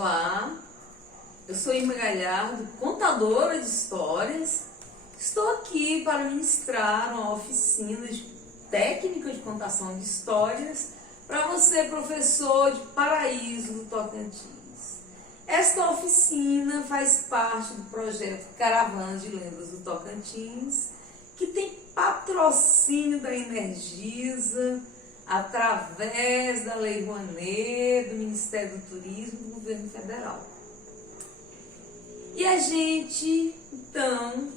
Olá, eu sou Irma Galhardo, contadora de histórias. Estou aqui para ministrar uma oficina de técnica de contação de histórias para você, professor de Paraíso do Tocantins. Esta oficina faz parte do projeto Caravanas de Lendas do Tocantins, que tem patrocínio da Energisa, através da Lei Rouanet, do Ministério do Turismo e do Governo Federal. E a gente, então,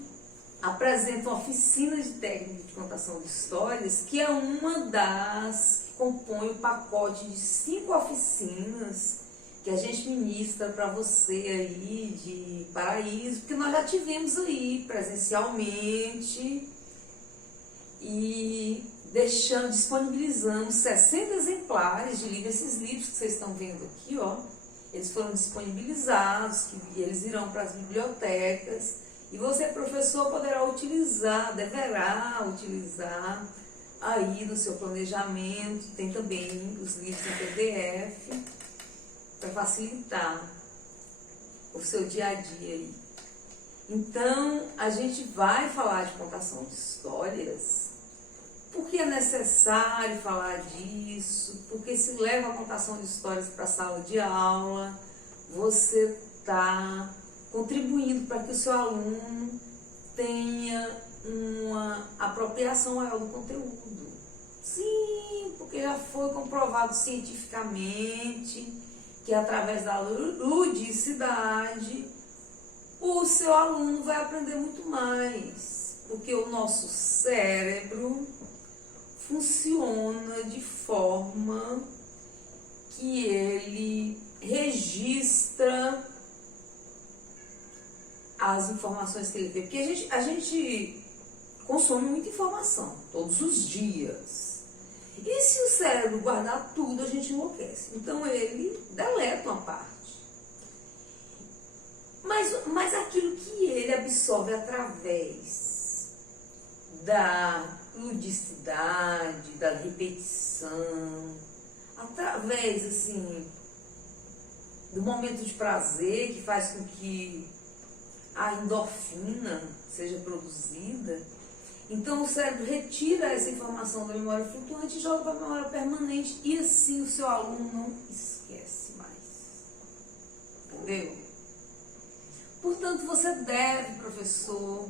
apresenta uma oficina de técnica de contação de histórias, que é uma das que compõe o pacote de 5 oficinas que a gente ministra para você aí de Paraíso, porque nós já tivemos aí presencialmente e disponibilizamos 60 exemplares de livros. Esses livros que vocês estão vendo aqui, ó, eles foram disponibilizados, que eles irão para as bibliotecas, e você, professor, poderá utilizar, deverá utilizar aí no seu planejamento. Tem também os livros em PDF para facilitar o seu dia a dia aí. Então, a gente vai falar de contação de histórias, porque é necessário falar disso, porque se leva a contação de histórias para a sala de aula, você está contribuindo para que o seu aluno tenha uma apropriação maior do conteúdo. Sim, porque já foi comprovado cientificamente que através da ludicidade o seu aluno vai aprender muito mais, porque o nosso cérebro funciona de forma que ele registra as informações que ele vê, porque a gente consome muita informação todos os dias, e se o cérebro guardar tudo, a gente enlouquece. Então ele deleta uma parte, mas aquilo que ele absorve através da ludicidade, da repetição, através assim do momento de prazer que faz com que a endorfina seja produzida. Então o cérebro retira essa informação da memória flutuante e joga para a memória permanente, e assim o seu aluno não esquece mais. Entendeu? Portanto, você deve, professor,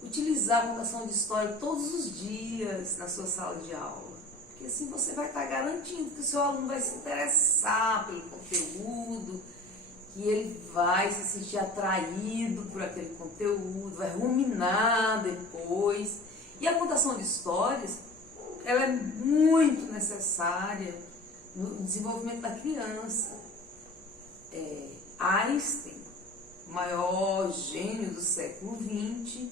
utilizar a contação de história todos os dias na sua sala de aula, porque assim você vai estar garantindo que o seu aluno vai se interessar pelo conteúdo, que ele vai se sentir atraído por aquele conteúdo, vai ruminar depois. E a contação de histórias, ela é muito necessária no desenvolvimento da criança. Einstein, o maior gênio do século XX,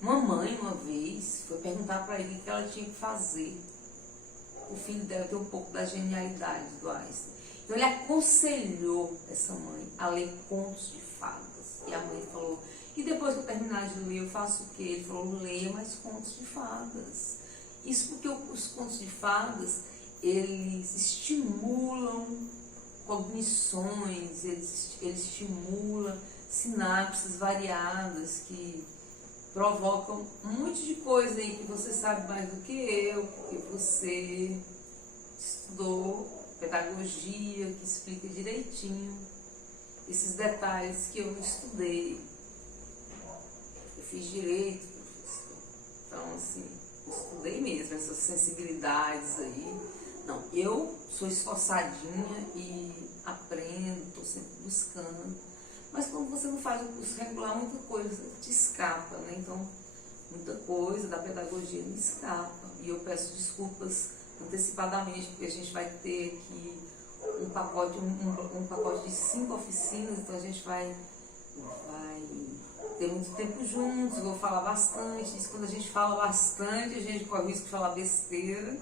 uma mãe uma vez foi perguntar para ele o que ela tinha que fazer. O filho dela tem um pouco da genialidade do Einstein. Então ele aconselhou essa mãe a ler contos de fadas. E a mãe falou: e depois que eu terminar de ler, eu faço o quê? Ele falou: leia mais contos de fadas. Isso porque os contos de fadas, eles estimulam cognições, eles estimulam sinapses variadas que provocam um monte de coisa aí que você sabe mais do que eu, porque você estudou pedagogia, que explica direitinho esses detalhes que eu não estudei. Eu fiz direito, professor. Então, assim, estudei mesmo essas sensibilidades aí. Não, eu sou esforçadinha e aprendo, estou sempre buscando. Mas quando você não faz o curso regular, muita coisa te escapa, né? Então, muita coisa da pedagogia me escapa. E eu peço desculpas antecipadamente, porque a gente vai ter aqui um pacote de 5 oficinas, então a gente vai ter muito tempo juntos, eu vou falar bastante. E quando a gente fala bastante, a gente corre o risco de falar besteira.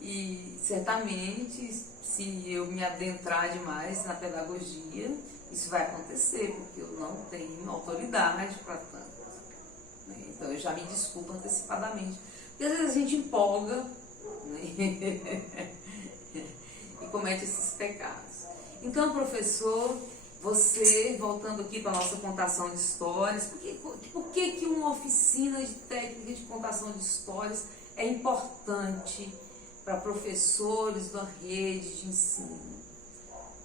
E certamente, se eu me adentrar demais na pedagogia, isso vai acontecer, porque eu não tenho autoridade para tanto. Né? Então eu já me desculpo antecipadamente. Porque às vezes a gente empolga né? E comete esses pecados. Então, professor, você, voltando aqui para a nossa contação de histórias, por que uma oficina de técnica de contação de histórias é importante para professores da rede de ensino?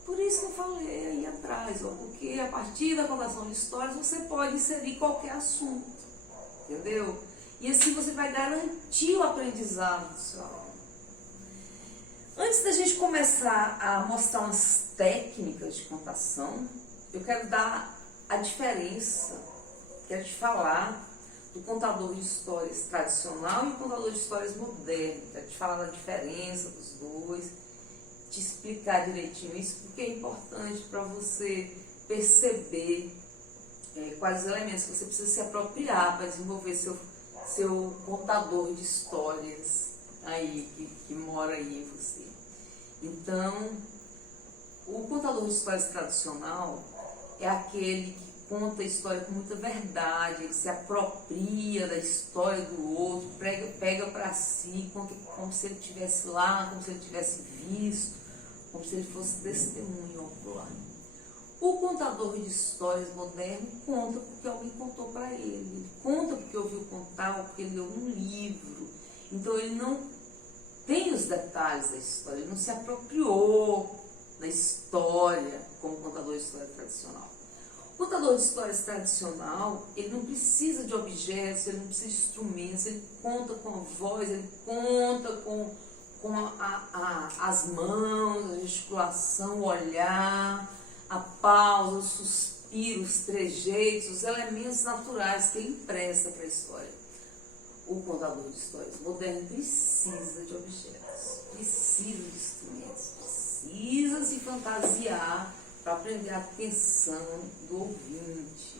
Por isso que eu falei aí atrás, porque a partir da contação de histórias você pode inserir qualquer assunto, entendeu? E assim você vai garantir o aprendizado do seu aluno. Antes da gente começar a mostrar umas técnicas de contação, eu quero dar a diferença, quero te falar do contador de histórias tradicional e o contador de histórias moderno, quero te falar da diferença dos dois, te explicar direitinho isso, porque é importante para você perceber quais os elementos que você precisa se apropriar para desenvolver seu contador de histórias aí, que mora aí em você. Então, o contador de histórias tradicional é aquele que conta a história com muita verdade, ele se apropria da história do outro, pega para si, conta como se ele estivesse lá, como se ele tivesse visto, como se ele fosse testemunho ocular. O contador de histórias moderno conta porque alguém contou para ele conta porque ouviu contar ou porque ele leu um livro. Então ele não tem os detalhes da história, ele não se apropriou da história como contador de história tradicional. O contador de histórias tradicional, ele não precisa de objetos, ele não precisa de instrumentos, ele conta com a voz, ele conta com as mãos, a gesticulação, o olhar, a pausa, os suspiros, os trejeitos, os elementos naturais que ele empresta para a história. O contador de histórias moderno precisa de objetos, precisa de instrumentos, precisa se fantasiar para aprender a atenção do ouvinte.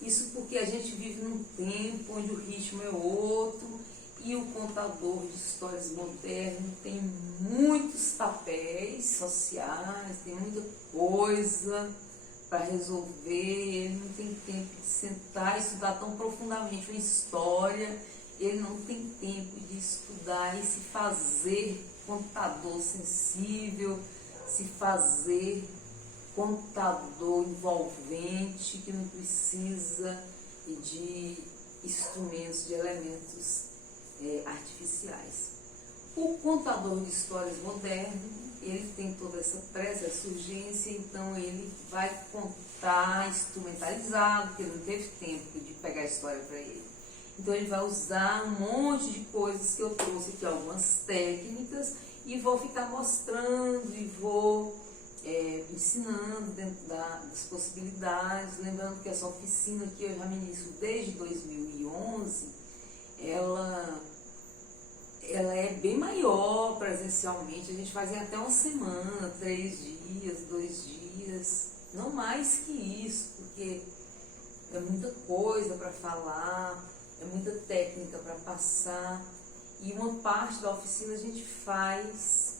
Isso porque a gente vive num tempo onde o ritmo é outro e o contador de histórias moderno tem muitos papéis sociais, tem muita coisa para resolver, ele não tem tempo de sentar e estudar tão profundamente uma história, ele não tem tempo de estudar e se fazer contador sensível, se fazer contador envolvente, que não precisa de instrumentos, de elementos artificiais. O contador de histórias moderno, ele tem toda essa pressa, essa urgência, então ele vai contar instrumentalizado, porque ele não teve tempo de pegar a história para ele. Então ele vai usar um monte de coisas que eu trouxe aqui, algumas técnicas, e vou ficar mostrando e vou ensinando dentro das possibilidades. Lembrando que essa oficina que eu já ministro desde 2011, ela é bem maior presencialmente, a gente faz em até uma semana, 3 dias, 2 dias, não mais que isso, porque é muita coisa para falar, é muita técnica para passar, e uma parte da oficina a gente faz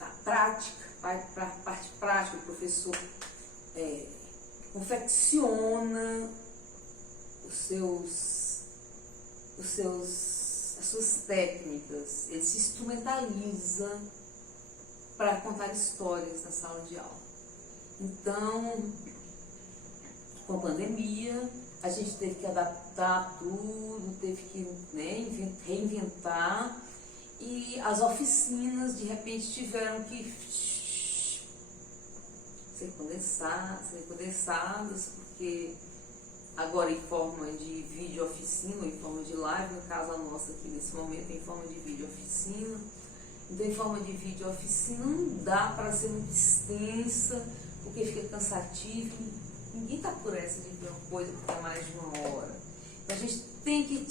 a prática, vai para a parte prática, o professor confecciona as suas técnicas, ele se instrumentaliza para contar histórias na sala de aula. Então, com a pandemia, a gente teve que adaptar tudo, teve que reinventar, e as oficinas de repente tiveram que ser condensadas, porque agora em forma de vídeo oficina, ou em forma de live, no caso a nossa aqui nesse momento em forma de vídeo oficina. Então em forma de vídeo oficina não dá para ser muito extensa, porque fica cansativo, ninguém está por essa de ver uma coisa por mais de 1 hora. Então a gente tem que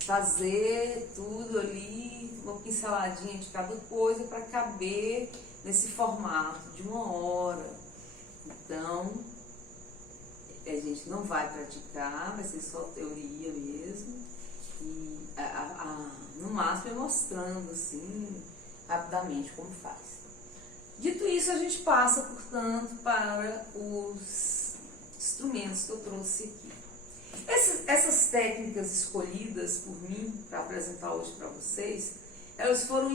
fazer tudo ali, uma pinceladinha de cada coisa para caber nesse formato de 1 hora. Então a gente não vai praticar, vai ser só teoria mesmo, e no máximo é mostrando assim rapidamente como faz. Dito isso, a gente passa, portanto, para os instrumentos que eu trouxe aqui. Essas técnicas escolhidas por mim para apresentar hoje para vocês, elas foram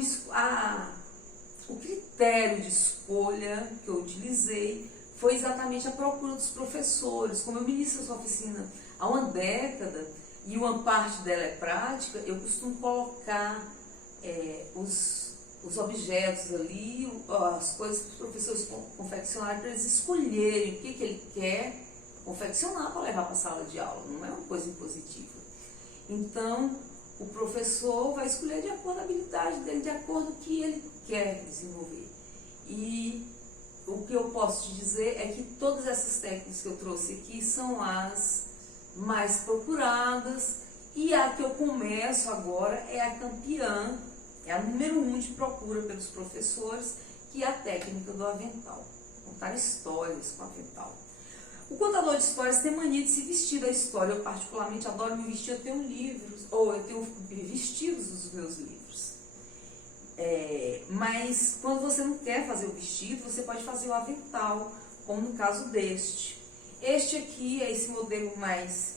o critério de escolha que eu utilizei foi exatamente a procura dos professores. Como eu ministro essa oficina há uma década e uma parte dela é prática, eu costumo colocar os objetos ali, as coisas que os professores confeccionaram para eles escolherem o que ele quer confeccionar para levar para a sala de aula, não é uma coisa impositiva. Então, o professor vai escolher de acordo com a habilidade dele, de acordo com o que ele quer desenvolver. E o que eu posso te dizer é que todas essas técnicas que eu trouxe aqui são as mais procuradas, e a que eu começo agora é a campeã, é a número 1 de procura pelos professores, que é a técnica do avental. Contar histórias com avental. O contador de histórias tem mania de se vestir da história. Eu particularmente adoro me vestir, eu tenho livros, ou eu tenho vestidos dos meus livros. Mas quando você não quer fazer o vestido, você pode fazer o avental, como no caso deste. Este aqui é este modelo mais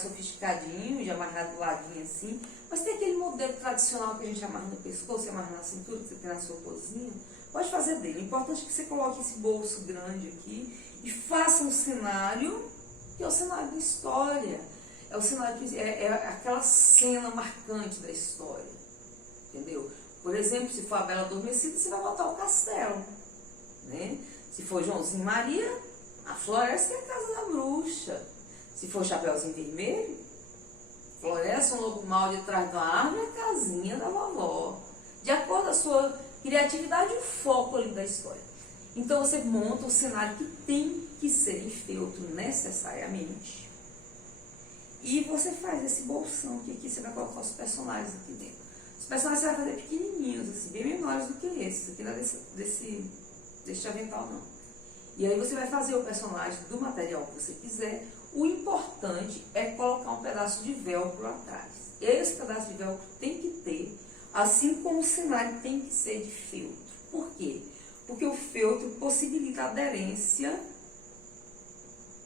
sofisticadinho, de amarrar do ladinho assim, mas tem aquele modelo tradicional que a gente amarra no pescoço, amarra na cintura, que você tem na sua cozinha, pode fazer dele. O importante é que você coloque esse bolso grande aqui e faça um cenário, que é o cenário da história. É o cenário que é aquela cena marcante da história, entendeu? Por exemplo, se for a Bela Adormecida, você vai botar o castelo, né? Se for Joãozinho e Maria, a floresta é a casa da bruxa. Se for Chapeuzinho Vermelho, floresta, um lobo mau de trás de uma árvore, a casinha da vovó. De acordo com a sua criatividade e o foco ali da história. Então você monta um cenário que tem que ser em feltro necessariamente. E você faz esse bolsão que aqui você vai colocar os personagens aqui dentro. Os personagens você vai fazer pequenininhos, assim, bem menores do que esses. Aqui não é desse avental não. E aí você vai fazer o personagem do material que você quiser. O importante é colocar um pedaço de velcro atrás. Esse pedaço de velcro tem que ter, assim como o cenário tem que ser de feltro. Por quê? Porque o feltro possibilita a aderência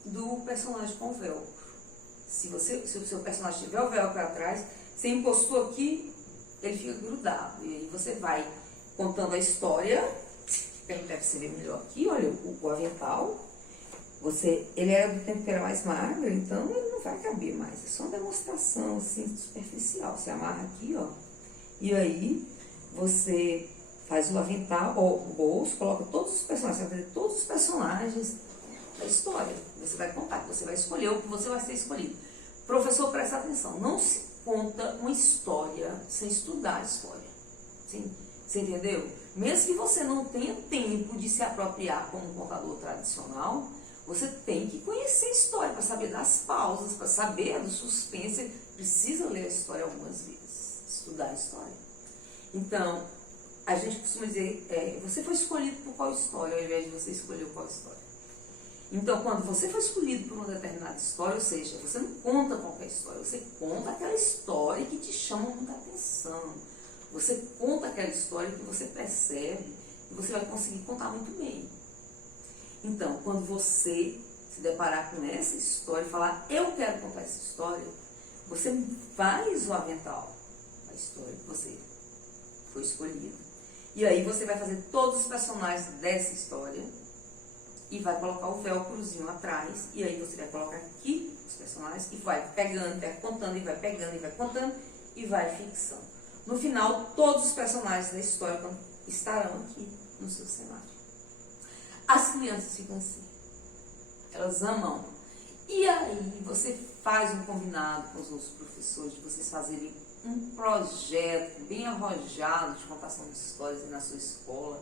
do personagem com o velcro. Se o seu personagem tiver o velcro atrás, você encostou aqui, ele fica grudado. E aí você vai contando a história, que deve ser melhor aqui, olha, o avental. Ele era do tempo que era mais magro, então ele não vai caber mais. É só uma demonstração assim, superficial. Você amarra aqui, ó. E aí você faz o avental, ou o bolso, coloca todos os personagens, você vai fazer todos os personagens da história. Você vai contar, você vai escolher o que você vai ser escolhido. Professor, presta atenção, não se conta uma história sem estudar a história. Você entendeu? Mesmo que você não tenha tempo de se apropriar como um contador tradicional, você tem que conhecer a história para saber das pausas, para saber do suspense. Precisa ler a história algumas vezes, estudar a história. Então, a gente costuma dizer, você foi escolhido por qual história, ao invés de você escolher qual história. Então, quando você foi escolhido por uma determinada história, ou seja, você não conta qualquer história, você conta aquela história que te chama muita atenção. Você conta aquela história que você percebe que você vai conseguir contar muito bem. Então, quando você se deparar com essa história e falar, eu quero contar essa história, você faz o avental, a história que você foi escolhido. E aí você vai fazer todos os personagens dessa história e vai colocar o velcrozinho atrás, e aí você vai colocar aqui os personagens e vai pegando, vai contando, e vai pegando, e vai contando, e vai fixando. No final, todos os personagens da história estarão aqui no seu cenário. As crianças ficam assim, elas amam. E aí você faz um combinado com os outros professores de vocês fazerem um projeto bem arrojado de contação de histórias na sua escola.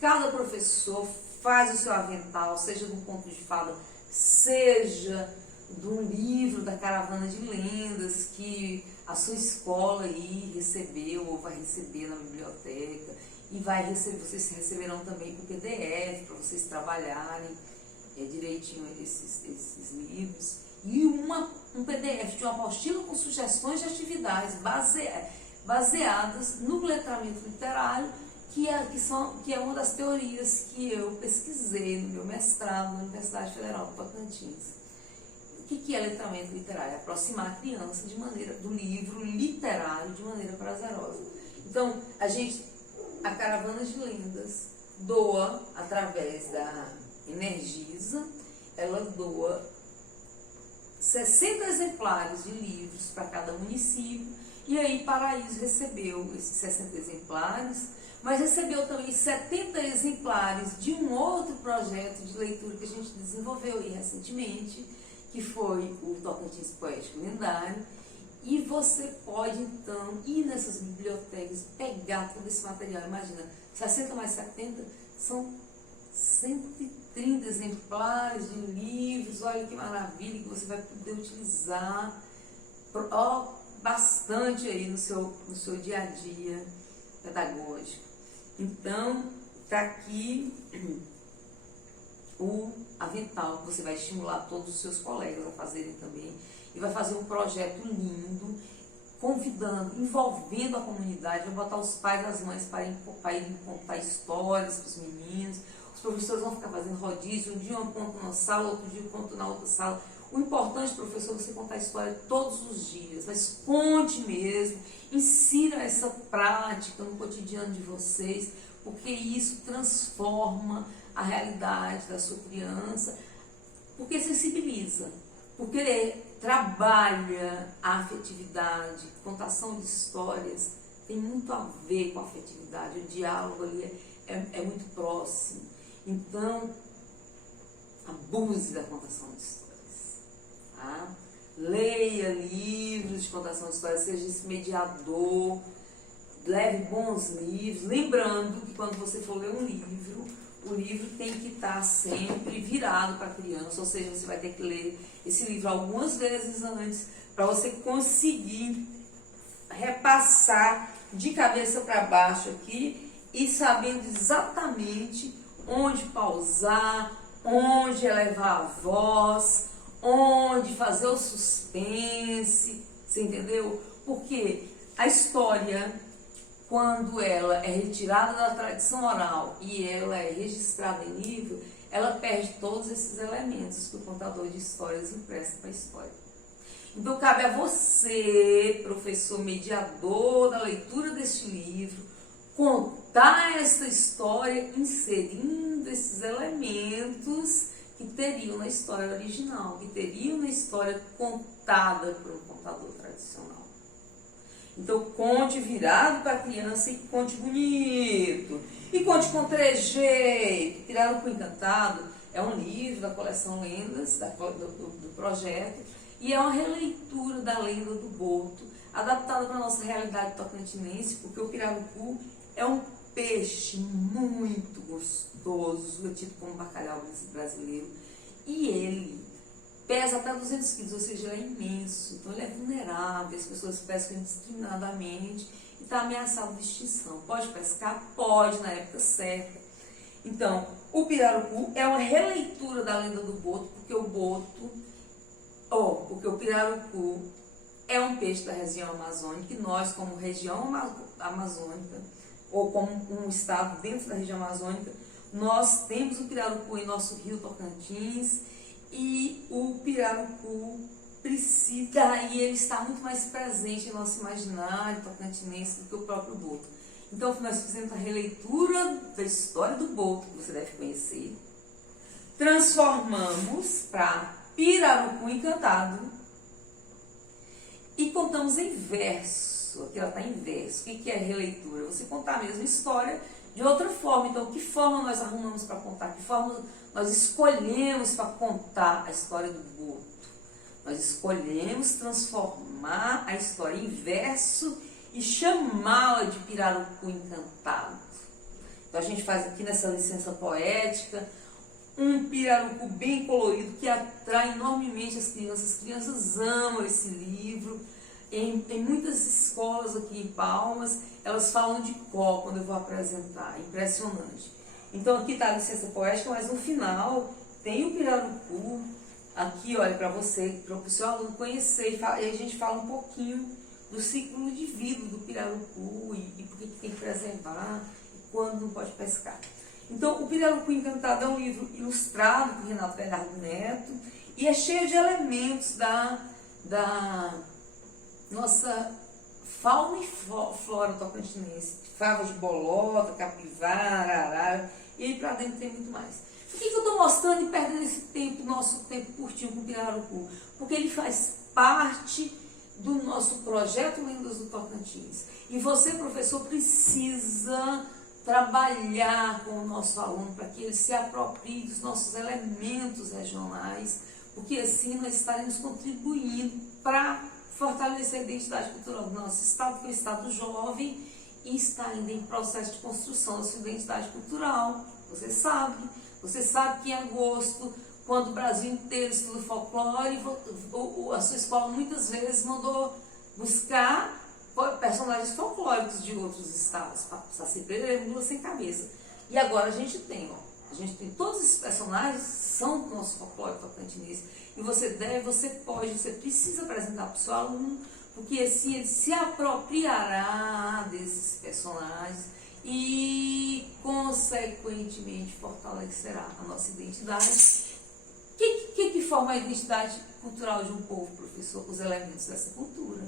Cada professor faz o seu avental, seja de um conto de fada, seja de um livro da Caravana de Lendas que a sua escola aí recebeu ou vai receber na biblioteca. E vocês receberão também com PDF para vocês trabalharem direitinho esses livros. E um PDF de uma apostila com sugestões de atividades baseadas no letramento literário, que é uma das teorias que eu pesquisei no meu mestrado na Universidade Federal do Tocantins. O que é letramento literário? É aproximar a criança do livro literário de maneira prazerosa. Então, a Caravana de Lendas doa, através da Energisa, ela doa 60 exemplares de livros para cada município, e aí Paraíso recebeu esses 60 exemplares, mas recebeu também 70 exemplares de um outro projeto de leitura que a gente desenvolveu aí recentemente, que foi o Tocantins Poético Lendário, e você pode então ir nessas bibliotecas, pegar todo esse material. Imagina, 60 mais 70 são 130 exemplares de livros. Olha que maravilha, que você vai poder utilizar bastante aí no seu dia a dia pedagógico. Então, está aqui o avental, que você vai estimular todos os seus colegas a fazerem também, e vai fazer um projeto lindo, convidando, envolvendo a comunidade, vai botar os pais e as mães para irem contar histórias para os meninos. Os professores vão ficar fazendo rodízio, um dia eu conto numa sala, outro dia eu conto na outra sala. O importante, professor, é você contar a história todos os dias, mas conte mesmo, insira essa prática no cotidiano de vocês, porque isso transforma a realidade da sua criança, porque sensibiliza, porque trabalha a afetividade. Contação de histórias tem muito a ver com a afetividade, o diálogo ali é muito próximo. Então, abuse da contação de histórias. Tá? Leia livros de contação de histórias, seja esse mediador, leve bons livros, lembrando que quando você for ler um livro, o livro tem que estar sempre virado para a criança, ou seja, você vai ter que ler esse livro algumas vezes antes, para você conseguir repassar de cabeça para baixo aqui e sabendo exatamente onde pausar, onde elevar a voz, onde fazer o suspense, você entendeu? Porque a história, quando ela é retirada da tradição oral e ela é registrada em livro, ela perde todos esses elementos que o contador de histórias empresta para a história. Então, cabe a você, professor mediador da leitura deste livro, contar essa história inserindo esses elementos que teriam na história original, que teriam na história contada por um contador tradicional. Então, conte virado para a criança e conte bonito. E conte com trejeito. Pirarucu Encantado é um livro da coleção Lendas, do projeto, e é uma releitura da lenda do boto, adaptada para a nossa realidade tocantinense, porque o pirarucu é um peixe muito gostoso, é tido como bacalhau brasileiro, e ele pesa até 200 quilos, ou seja, ele é imenso, então ele é vulnerável, as pessoas pescam indiscriminadamente e está ameaçado de extinção. Pode pescar? Pode, na época certa. Então, o pirarucu é uma releitura da lenda do boto, porque o pirarucu é um peixe da região amazônica, e nós, como região amazônica, ou como um estado dentro da região amazônica, nós temos o pirarucu em nosso rio Tocantins, e o pirarucu precisa, e ele está muito mais presente em nosso imaginário tocantinense do que o próprio boto. Então, nós fizemos a releitura da história do boto, que você deve conhecer, transformamos para Pirarucu Encantado e contamos em verso. Aqui ela está em verso. O que é releitura? Você contar a mesma história de outra forma. Então, que forma nós arrumamos para contar? Que forma nós escolhemos para contar a história do boto? Nós escolhemos transformar a história em verso e chamá-la de Pirarucu Encantado. Então, a gente faz aqui nessa licença poética um pirarucu bem colorido que atrai enormemente as crianças. As crianças amam esse livro. Em muitas escolas aqui em Palmas, elas falam de cor quando eu vou apresentar. É impressionante. Então, aqui está a licença poética, mas no final tem o pirarucu. Aqui, olha, para você, para o seu aluno conhecer. E a gente fala um pouquinho do ciclo de vida do pirarucu e por que tem que preservar e quando não pode pescar. Então, o Pirarucu Encantado é um livro ilustrado por Renato Bernardo Neto E é cheio de elementos da nossa fauna e flora tocantinense. Favas de bolota, capivara, arara, e aí pra dentro tem muito mais. Por que eu estou mostrando e perdendo esse tempo, nosso tempo curtinho com o pirarucu? Porque ele faz parte do nosso projeto Lendas do Tocantins. E você, professor, precisa trabalhar com o nosso aluno para que ele se aproprie dos nossos elementos regionais, porque assim nós estaremos contribuindo para fortalecer a identidade cultural do nosso estado, que é um estado jovem e está ainda em processo de construção da sua identidade cultural. Você sabe que em agosto, quando o Brasil inteiro estuda folclore, a sua escola muitas vezes mandou buscar personagens folclóricos de outros estados, Saci Pererê, Mula Sem Cabeça. E agora a gente tem todos esses personagens são do nosso folclore tocantinense. E você precisa apresentar para o seu aluno, porque assim ele se apropriará desses personagens e, consequentemente, fortalecerá a nossa identidade. O que forma a identidade cultural de um povo, professor? Os elementos dessa cultura,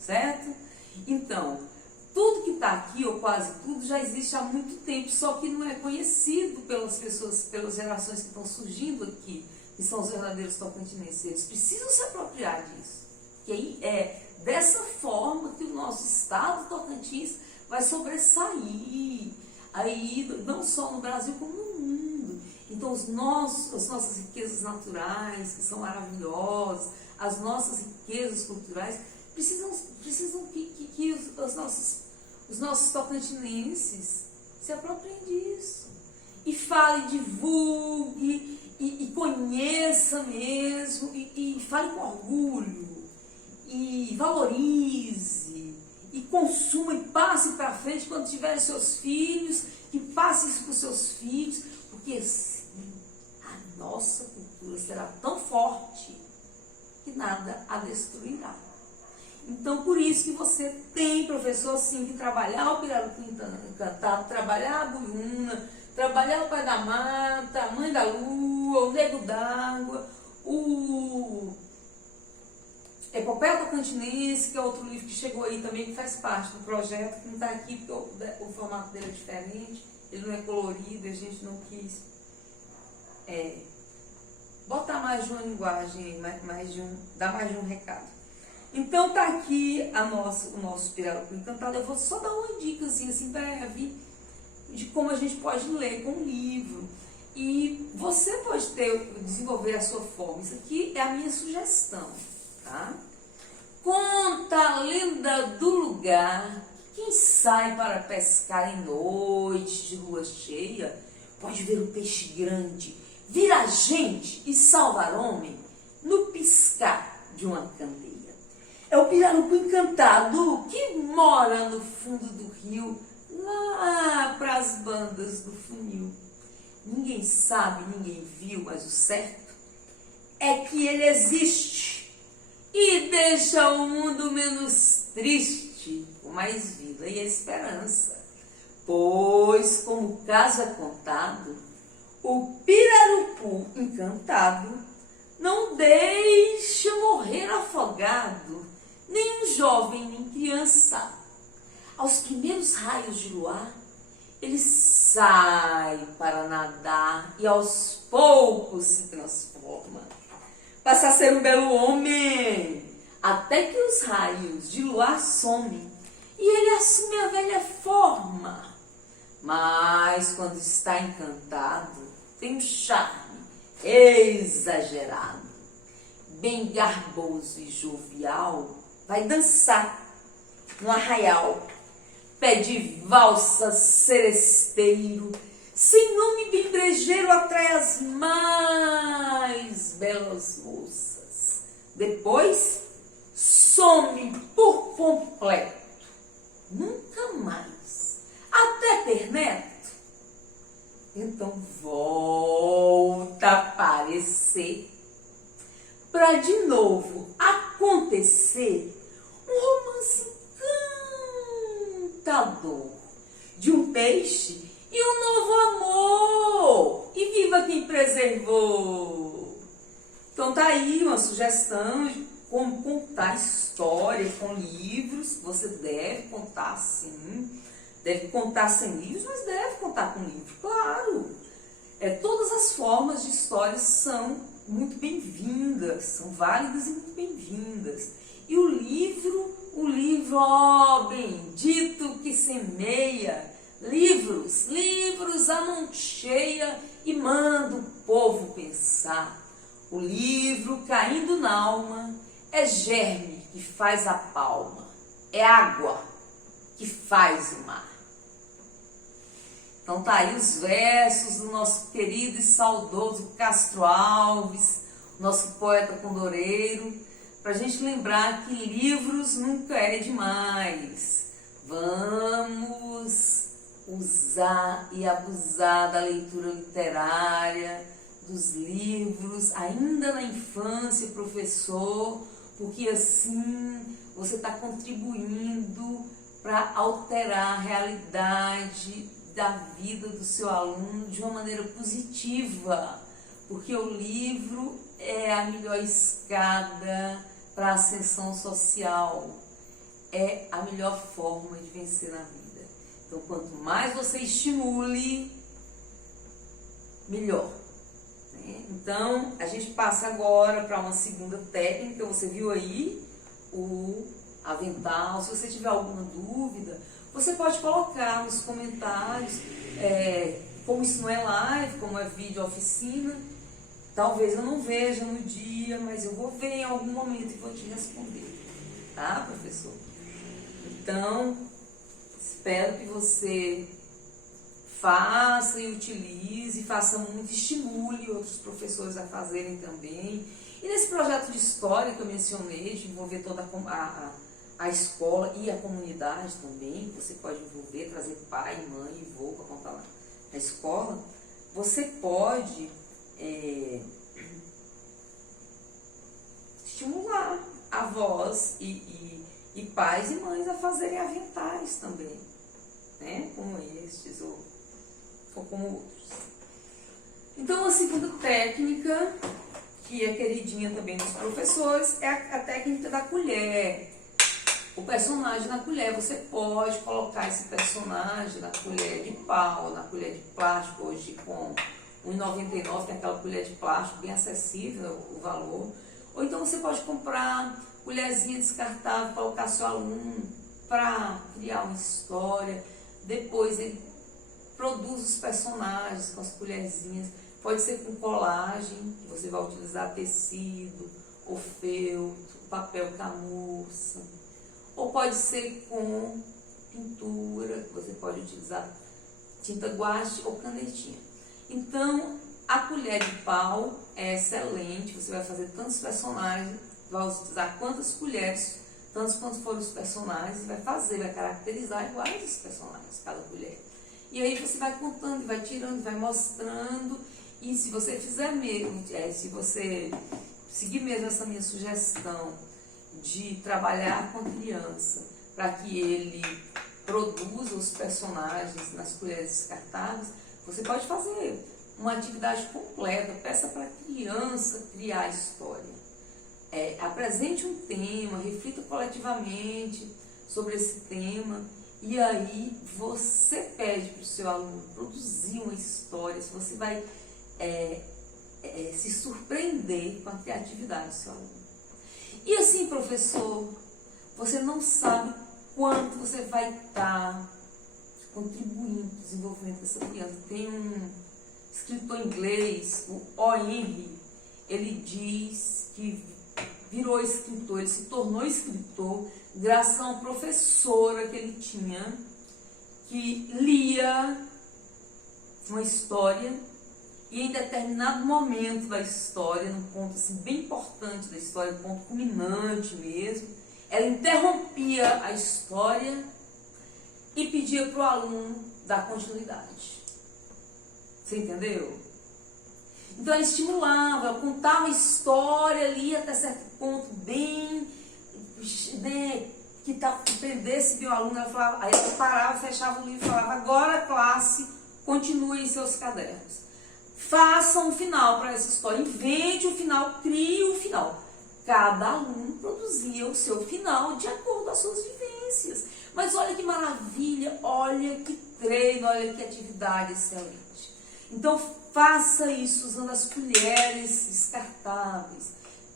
certo? Então, tudo que está aqui, ou quase tudo, já existe há muito tempo, só que não é conhecido pelas pessoas, pelas gerações que estão surgindo aqui, que são os verdadeiros tocantinenses. Eles precisam se apropriar disso. Que aí é dessa forma que o nosso estado Tocantins vai sobressair, aí, não só no Brasil, como no mundo. Então, as nossas riquezas naturais, que são maravilhosas, as nossas riquezas culturais, precisam que os nossos tocantinenses se apropriem disso. E fale, divulgue, e conheça mesmo, e fale com orgulho, e valorize, e consuma, e passe para frente quando tiver seus filhos, que passe isso para os seus filhos, porque assim a nossa cultura será tão forte que nada a destruirá. Então, por isso que você tem, professor, sim, que trabalhar o pirarucu encantado, trabalhar a buiúna, trabalhar o pai da mata, a mãe da lua, o nego d'água, o Epopeia Tocantinense, que é outro livro que chegou aí também, que faz parte do projeto, que não está aqui porque o formato dele é diferente, ele não é colorido, a gente não quis botar mais de uma linguagem, dar mais de um recado. Então está aqui o nosso pirarucu encantado. Eu vou só dar uma dica assim breve de como a gente pode ler com o livro. E você pode desenvolver a sua forma. Isso aqui é a minha sugestão, tá? Conta a lenda do lugar. Quem sai para pescar em noite de lua cheia pode ver um peixe grande, virar gente e salvar homem no piscar de uma candeia. É o pirarucu encantado que mora no fundo do rio, lá para as bandas do funil. Ninguém sabe, ninguém viu, mas o certo é que ele existe e deixa o mundo menos triste, com mais vida e esperança. Pois, como o caso é contado, o pirarucu encantado não deixa morrer afogado nem um jovem, nem criança. Aos primeiros raios de luar, ele sai para nadar e aos poucos se transforma. Passa a ser um belo homem, até que os raios de luar somem e ele assume a velha forma. Mas quando está encantado, tem um charme exagerado. Bem garboso e jovial, vai dançar no arraial. Pede valsa seresteiro, sem nome bem brejeiro, atrai as mais belas moças. Depois some por completo, nunca mais, até ter neto. Então volta a aparecer, para de novo acontecer um romance encantador de um peixe e um novo amor. E viva quem preservou! como contar história com livros. Você deve contar sim, deve contar sem livros, mas deve contar com livro, claro. Todas as formas de histórias são muito bem-vindas, são válidas e muito bem-vindas. E o livro, ó, bendito que semeia livros a mão cheia e manda o povo pensar. O livro caindo na alma é germe que faz a palma, é água que faz o mar. Então tá aí os versos do nosso querido e saudoso Castro Alves, nosso poeta condoreiro, para a gente lembrar que livros nunca é demais. Vamos usar e abusar da leitura literária, dos livros, ainda na infância, professor, porque assim você está contribuindo para alterar a realidade da vida do seu aluno de uma maneira positiva, porque o livro é a melhor escada para a ascensão social, é a melhor forma de vencer na vida. Então, quanto mais você estimule, melhor. Então, a gente passa agora para uma segunda técnica. Você viu aí o avental. Se você tiver alguma dúvida, você pode colocar nos comentários, como isso não é live, como é vídeo oficina, talvez eu não veja no dia, mas eu vou ver em algum momento e vou te responder, tá, professor? Então, espero que você faça e utilize, faça muito, estimule outros professores a fazerem também. E nesse projeto de história que eu mencionei, de envolver toda a escola e a comunidade também, você pode envolver, trazer pai, mãe e vô para contar na escola, você pode estimular avós e pais e mães a fazerem aventais também, né? Como estes ou como outros. Então, a segunda técnica, que é queridinha também dos professores, é a técnica da colher. O personagem na colher, você pode colocar esse personagem na colher de pau, na colher de plástico, hoje com R$1,99, tem aquela colher de plástico bem acessível o valor. Ou então você pode comprar colherzinha descartável para colocar seu aluno para criar uma história. Depois ele produz os personagens com as colherzinhas. Pode ser com colagem, que você vai utilizar tecido, ou feltro, papel camurça. Ou pode ser com pintura, que você pode utilizar tinta guache ou canetinha. Então, a colher de pau é excelente, você vai fazer tantos personagens, vai utilizar quantas colheres, tantos quantos forem os personagens, vai caracterizar iguais os personagens, cada colher. E aí você vai contando, vai tirando, vai mostrando, e se você fizer mesmo, se você seguir mesmo essa minha sugestão de trabalhar com a criança, para que ele produza os personagens nas colheres descartáveis, você pode fazer uma atividade completa, peça para a criança criar a história. Apresente um tema, reflita coletivamente sobre esse tema, e aí você pede para o seu aluno produzir uma história, você vai se surpreender com a criatividade do seu aluno. E assim, professor, você não sabe quanto você vai estar contribuindo para o desenvolvimento dessa criança. Tem um escritor inglês, o O. Henry, ele diz que virou escritor, ele se tornou escritor graças a uma professora que ele tinha, que lia uma história e em determinado momento da história, num ponto assim, bem importante da história, um ponto culminante mesmo, ela interrompia a história e pedia para o aluno dar continuidade. Você entendeu? Então ela estimulava, ela contava uma história ali até certo ponto bem que prendesse bem o aluno. Ela falava, aí ela parava, fechava o livro e falava: agora, classe, continue em seus cadernos. Faça um final para essa história, invente o final, crie o final. cada aluno produzia o seu final de acordo com as suas vivências. Mas olha que maravilha, olha que treino, olha que atividade excelente. Então faça isso usando as colheres descartáveis.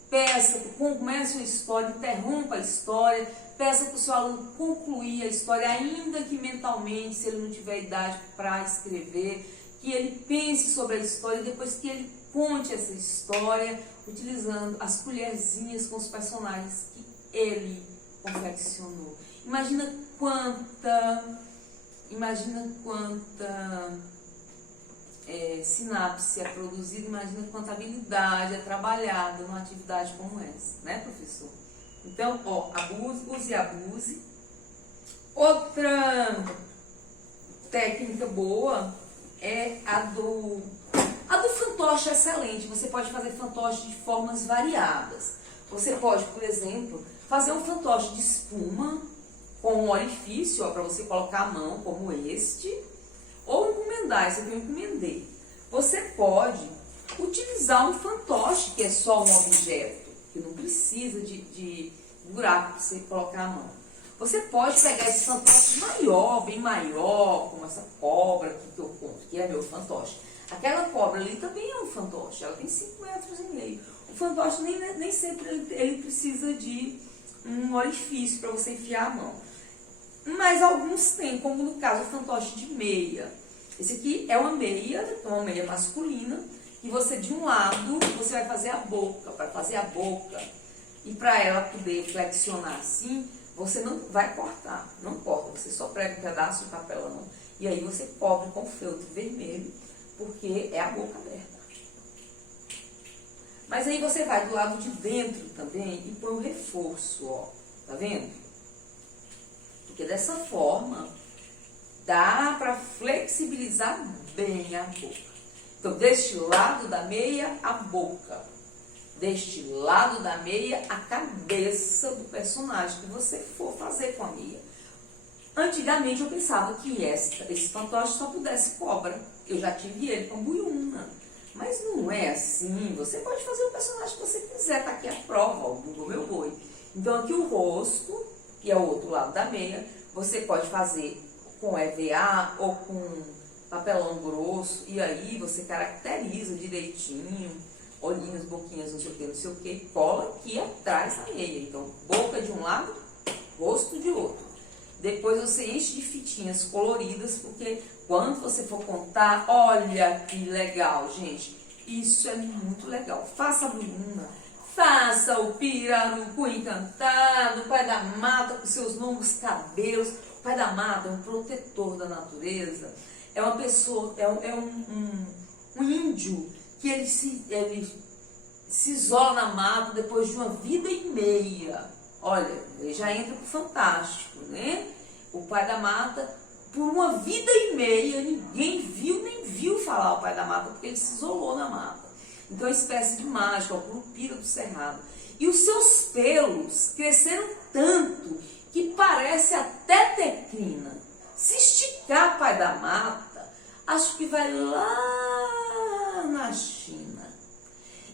Peça, comece uma história, interrompa a história, peça para o seu aluno concluir a história, ainda que mentalmente, se ele não tiver idade para escrever, que ele pense sobre a história, depois que ele conte essa história, utilizando as colherzinhas com os personagens que ele confeccionou. Imagina quanta sinapse é produzida, imagina quanta habilidade é trabalhada numa atividade como essa, né, professor? Então, use e abuse. Outra técnica boa é a do fantoche excelente. Você pode fazer fantoche de formas variadas. Você pode, por exemplo, fazer um fantoche de espuma com um orifício para você colocar a mão, como este, ou encomendar. Esse aqui eu encomendei. Você pode utilizar um fantoche que é só um objeto, que não precisa de buraco para você colocar a mão. Você pode pegar esse fantoche maior, bem maior, como essa cobra aqui que eu conto, que é meu fantoche. Aquela cobra ali também é um fantoche, ela tem 5,5 metros. O fantoche nem sempre ele precisa de um orifício para você enfiar a mão. Mas alguns têm, como no caso o fantoche de meia. Esse aqui é uma meia masculina, e você de um lado, você vai fazer a boca, para fazer a boca. E para ela poder flexionar assim, você não vai cortar, não corta, você só prega um pedaço de papelão e aí você cobre com feltro vermelho, porque é a boca aberta. Mas aí você vai do lado de dentro também e põe o reforço, ó, tá vendo? Porque dessa forma dá para flexibilizar bem a boca. Então, deste lado da meia, a boca. Deste lado da meia, a cabeça do personagem que você for fazer com a meia. Antigamente eu pensava que esse fantoche só pudesse cobra. Eu já tive ele com buiúna. Mas não é assim. Você pode fazer o personagem que você quiser. Tá aqui a prova, ó, do meu boi. Então aqui o rosto, que é o outro lado da meia, você pode fazer com EVA ou com papelão grosso. E aí você caracteriza direitinho. Olhinhos, boquinhas, não sei o que, e cola aqui atrás da meia. Então, boca de um lado, rosto de outro. Depois você enche de fitinhas coloridas, porque quando você for contar, olha que legal, gente. Isso é muito legal. Faça a buiúna, faça o pirarucu encantado, o pai da mata com seus longos cabelos. O pai da mata é um protetor da natureza. É uma pessoa, é um índio que ele se isola na mata depois de uma vida e meia. Olha, ele já entra pro fantástico, né? O pai da mata, por uma vida e meia, ninguém viu nem viu falar o pai da mata, porque ele se isolou na mata. Então é uma espécie de mágico, é o curupira do cerrado. E os seus pelos cresceram tanto que parece até tecrina. Se esticar pai da mata, acho que vai lá na China.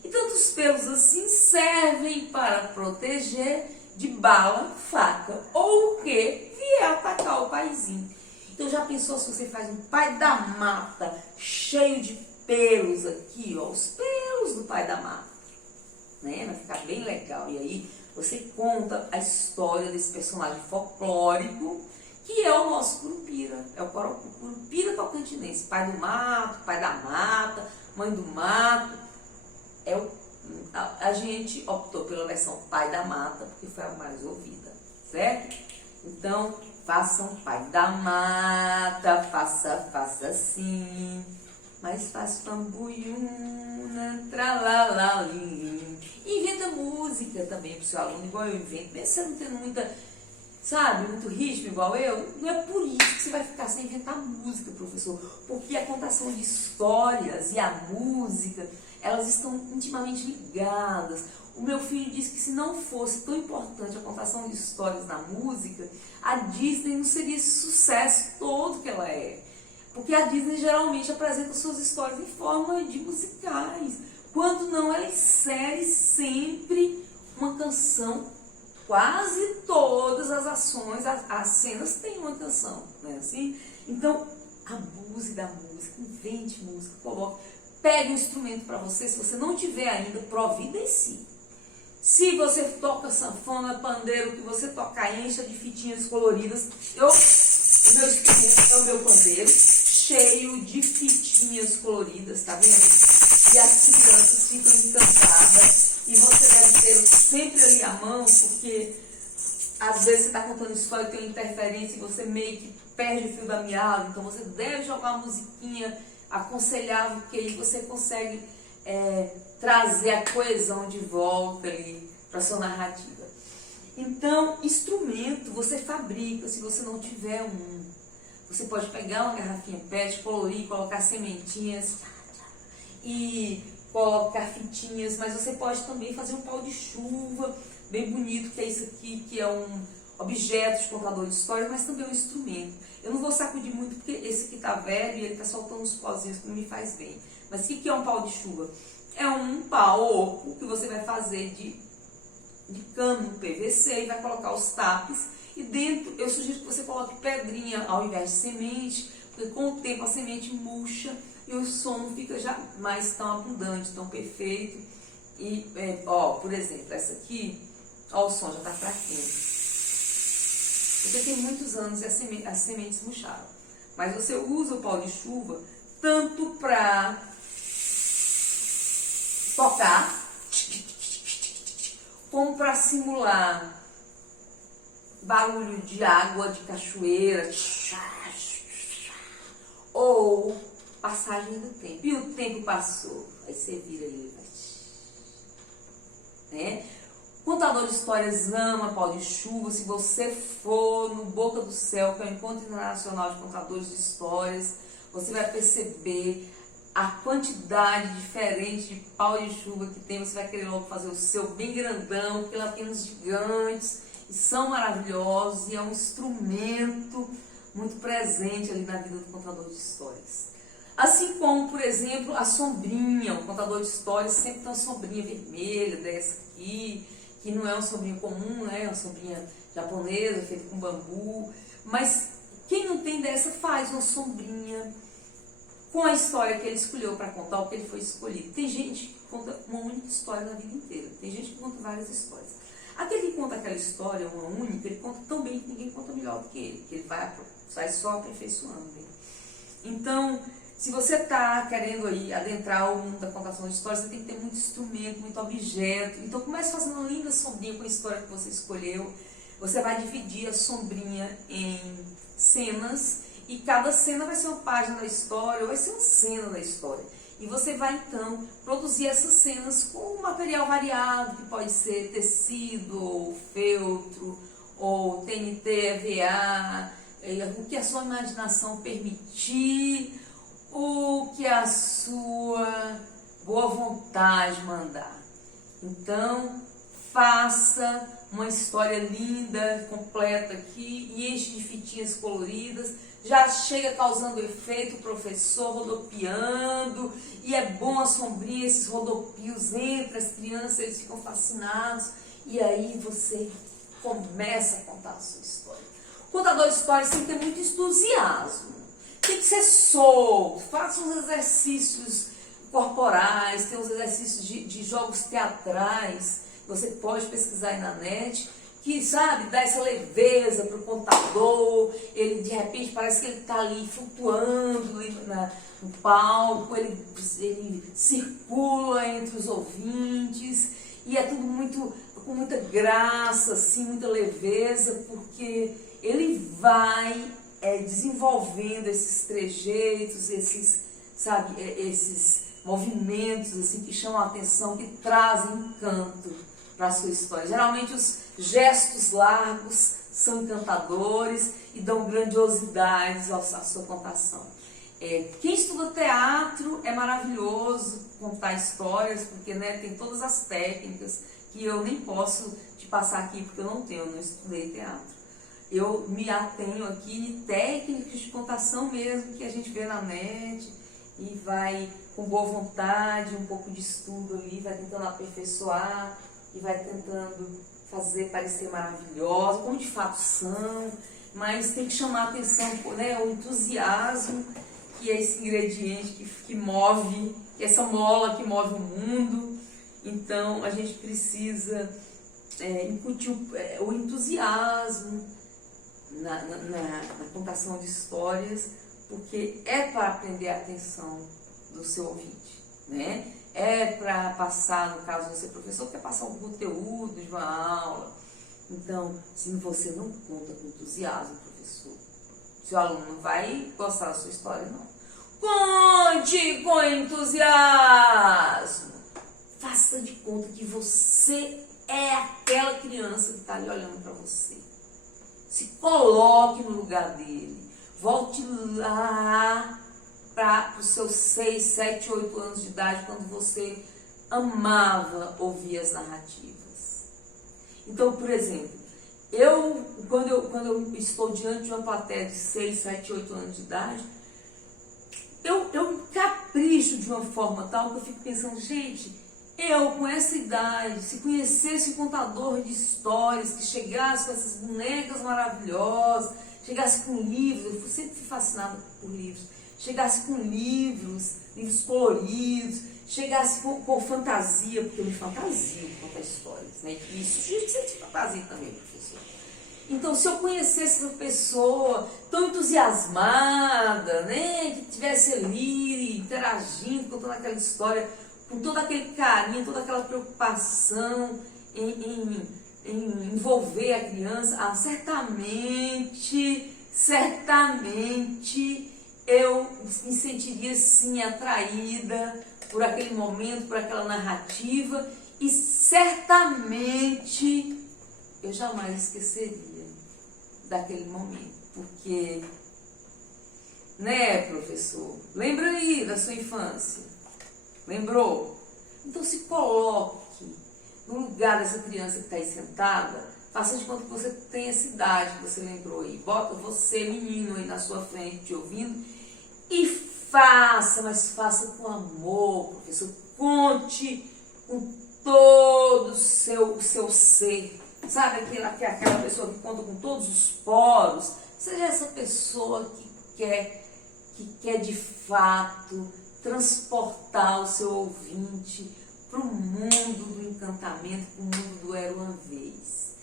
E tantos pelos assim servem para proteger de bala, faca ou o que vier atacar o paizinho. Então já pensou se você faz um pai da mata cheio de pelos aqui, ó, os pelos do pai da mata, né? Vai ficar bem legal. E aí você conta a história desse personagem folclórico, que é o nosso curupira, é o curupira tocantinense, pai do mato, pai da mata, mãe do mato. A gente optou pela versão pai da mata, porque foi a mais ouvida, certo? Então, façam pai da mata, faça assim, mas faça uma buiúna, tralalalim. Inventa música também pro seu aluno, igual eu invento, mesmo você não tendo muito ritmo igual eu, não é por isso que você vai ficar sem inventar música, professor, porque a contação de histórias e a música, elas estão intimamente ligadas. O meu filho disse que se não fosse tão importante a contação de histórias na música, a Disney não seria esse sucesso todo que ela é. Porque a Disney geralmente apresenta suas histórias em forma de musicais. Quando não, ela insere sempre uma canção. Quase todas as ações, as cenas têm uma canção, né? Assim? Então, abuse da música, invente música, coloque, pegue um instrumento para você. Se você não tiver ainda, providencie. Se você toca sanfona, pandeiro, que você toca, encha de fitinhas coloridas. O meu instrumento é o meu pandeiro, cheio de fitinhas coloridas, tá vendo? E as crianças ficam encantadas. E você deve ter sempre ali à mão, porque às vezes você está contando história e tem uma interferência e você meio que perde o fio da meada. Então você deve jogar uma musiquinha aconselhável, porque aí você consegue trazer a coesão de volta ali para a sua narrativa. Então, instrumento você fabrica, se você não tiver um. Você pode pegar uma garrafinha PET, colorir, colocar sementinhas e colocar fitinhas, mas você pode também fazer um pau de chuva, bem bonito, que é isso aqui, que é um objeto de contador de histórias, mas também é um instrumento. Eu não vou sacudir muito, porque esse aqui tá velho e ele tá soltando uns pozinhos que não me faz bem. Mas o que é um pau de chuva? É um pau oco que você vai fazer de cano PVC e vai colocar os tapes. E dentro, eu sugiro que você coloque pedrinha ao invés de semente, porque com o tempo a semente murcha e o som não fica já mais tão abundante, tão perfeito. E, por exemplo, essa aqui, o som já está fraquinho. Porque tem muitos anos e as sementes murcharam. Mas você usa o pau de chuva tanto para tocar, como para simular barulho de água, de cachoeira, ou passagem do tempo. E o tempo passou, aí você vira ali, né? Contador de histórias ama pau de chuva. Se você for no Boca do Céu, que é o Encontro Internacional de Contadores de Histórias, você vai perceber a quantidade diferente de pau de chuva que tem. Você vai querer logo fazer o seu bem grandão, porque lá tem uns gigantes e são maravilhosos, e é um instrumento muito presente ali na vida do contador de histórias. Assim como, por exemplo, a sombrinha. O contador de histórias sempre tem uma sombrinha vermelha dessa aqui, que não é uma sombrinha comum, né? É uma sombrinha japonesa, feita com bambu. Mas quem não tem dessa faz uma sombrinha com a história que ele escolheu para contar, o que ele foi escolhido. Tem gente que conta uma única história na vida inteira. Tem gente que conta várias histórias. Aquele que conta aquela história, uma única, ele conta tão bem que ninguém conta melhor do que ele. Que ele sai só aperfeiçoando, né? Então, se você está querendo aí adentrar o mundo da contação de histórias, você tem que ter muito instrumento, muito objeto. Então, comece fazendo uma linda sombrinha com a história que você escolheu. Você vai dividir a sombrinha em cenas, e cada cena vai ser uma página da história, ou vai ser uma cena da história. E você vai, então, produzir essas cenas com um material variado, que pode ser tecido, ou feltro, ou TNT, EVA, o que a sua imaginação permitir, o que a sua boa vontade mandar. Então, faça uma história linda, completa aqui, e enche de fitinhas coloridas. Já chega causando efeito, o professor rodopiando, e é bom a sombrinha, esses rodopios entre as crianças, eles ficam fascinados, e aí você começa a contar a sua história. O contador de histórias tem que ter muito entusiasmo, tem que ser solto, faça uns exercícios corporais, tem uns exercícios de jogos teatrais, você pode pesquisar aí na net, que, sabe, dá essa leveza para o contador. Ele, de repente, parece que ele está ali flutuando no palco, ele circula entre os ouvintes, e é tudo com muita graça, assim, muita leveza, porque ele vai desenvolvendo esses trejeitos, esses movimentos assim, que chamam a atenção, que trazem encanto para a sua história. Geralmente os gestos largos são encantadores e dão grandiosidade à sua contação. Quem estuda teatro é maravilhoso contar histórias, porque, né, tem todas as técnicas que eu nem posso te passar aqui, porque eu não estudei teatro. Eu me atenho aqui em técnicas de contação mesmo, que a gente vê na net, e vai com boa vontade, um pouco de estudo ali, vai tentando aperfeiçoar, e vai tentando fazer parecer maravilhosa, como de fato são, mas tem que chamar a atenção, né, o entusiasmo, que é esse ingrediente que move, que é essa mola que move o mundo. Então a gente precisa incutir o entusiasmo na contação de histórias, porque é para prender a atenção do seu ouvinte, né? É para passar, no caso de você professor, quer passar um conteúdo de uma aula. Então, se você não conta com entusiasmo, professor, seu aluno não vai gostar da sua história, não. Conte com entusiasmo. Faça de conta que você é aquela criança que está ali olhando para você. Se coloque no lugar dele. Volte lá para os seus 6, 7, 8 anos de idade, quando você amava ouvir as narrativas. Então, por exemplo, quando eu estou diante de uma plateia de 6, 7, 8 anos de idade, eu capricho de uma forma tal que eu fico pensando, gente, eu com essa idade, se conhecesse um contador de histórias, que chegasse com essas bonecas maravilhosas, chegasse com livros, eu sempre fui fascinada por livros, chegasse com livros coloridos, chegasse com fantasia, porque eu me fantasio por contar histórias, né? Isso precisa de fantasia também, professor. Então, se eu conhecesse essa pessoa tão entusiasmada, né, que estivesse ali interagindo, contando aquela história, com todo aquele carinho, toda aquela preocupação em envolver a criança, certamente eu me sentiria sim atraída por aquele momento, por aquela narrativa, e certamente eu jamais esqueceria daquele momento, porque, né, professor, lembra aí da sua infância? Lembrou? Então se coloque no lugar dessa criança que está aí sentada, faça de conta que você tem essa idade que você lembrou aí, bota você, menino, aí na sua frente te ouvindo, e mas faça com amor, professor, conte com todo o seu ser, sabe, aquela pessoa que conta com todos os poros, seja essa pessoa que quer de fato transportar o seu ouvinte para o mundo do encantamento, para o mundo do Era Uma Vez.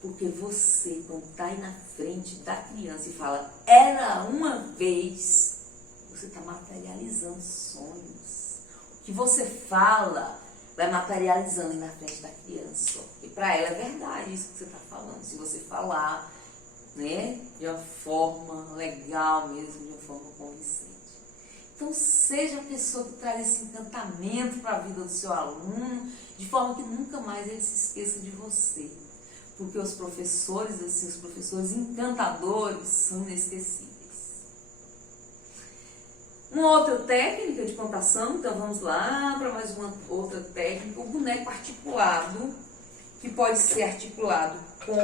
Porque você, quando está aí na frente da criança e fala Era Uma Vez, você está materializando sonhos. O que você fala vai materializando aí na frente da criança. E para ela é verdade isso que você está falando. Se você falar, né, de uma forma legal mesmo, de uma forma convincente. Então, seja a pessoa que traz esse encantamento para a vida do seu aluno, de forma que nunca mais ele se esqueça de você. Porque os professores, assim, os professores encantadores são inesquecíveis. Uma outra técnica de contação, então vamos lá para mais uma outra técnica, o boneco articulado, que pode ser articulado com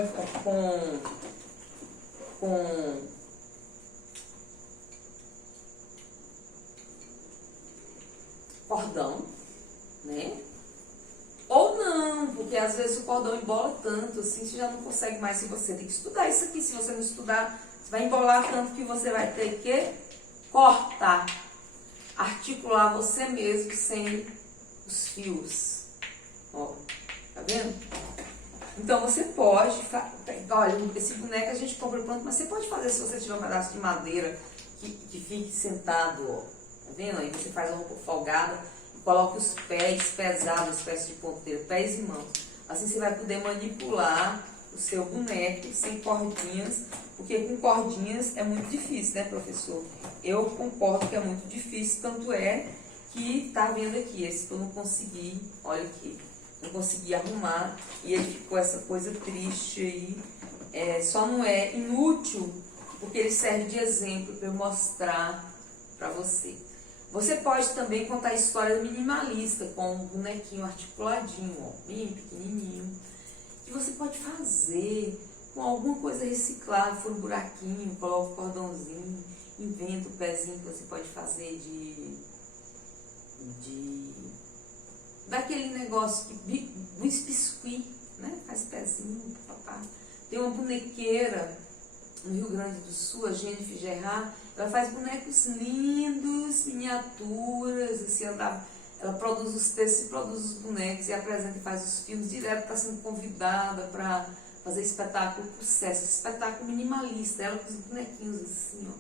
cordão, né? Ou não, porque às vezes o cordão embola tanto, assim, você já não consegue mais. Se você tem que estudar isso aqui, se você não estudar, você vai embolar tanto que você vai ter que cortar, articular você mesmo sem os fios. Ó, tá vendo? Então você pode, olha, esse boneco a gente compra pronto, mas você pode fazer se você tiver um pedaço de madeira que fique sentado, ó. Tá vendo? Aí você faz uma roupa folgada e coloca os pés pesados, espécie de ponteiro, pés e mãos. Assim você vai poder manipular o seu boneco sem cordinhas, porque com cordinhas é muito difícil, né, professor? Eu concordo que é muito difícil, tanto é que tá vendo aqui, esse que eu não consegui, olha aqui, não consegui arrumar e ele ficou essa coisa triste aí. Só não é inútil, porque ele serve de exemplo para eu mostrar para você. Você pode também contar a história minimalista com um bonequinho articuladinho, ó, bem pequenininho, que você pode fazer com alguma coisa reciclada, for um buraquinho, coloca um cordãozinho, inventa o pezinho que você pode fazer de daquele negócio dos biscuit, né? Faz pezinho, papá. Tem uma bonequeira no Rio Grande do Sul, a Jennifer Gerard, ela faz bonecos lindos, miniaturas, assim, ela produz os textos e produz os bonecos e apresenta e faz os filmes, direto está sendo convidada para fazer espetáculo pro SESC, espetáculo minimalista, ela com os bonequinhos assim, ó,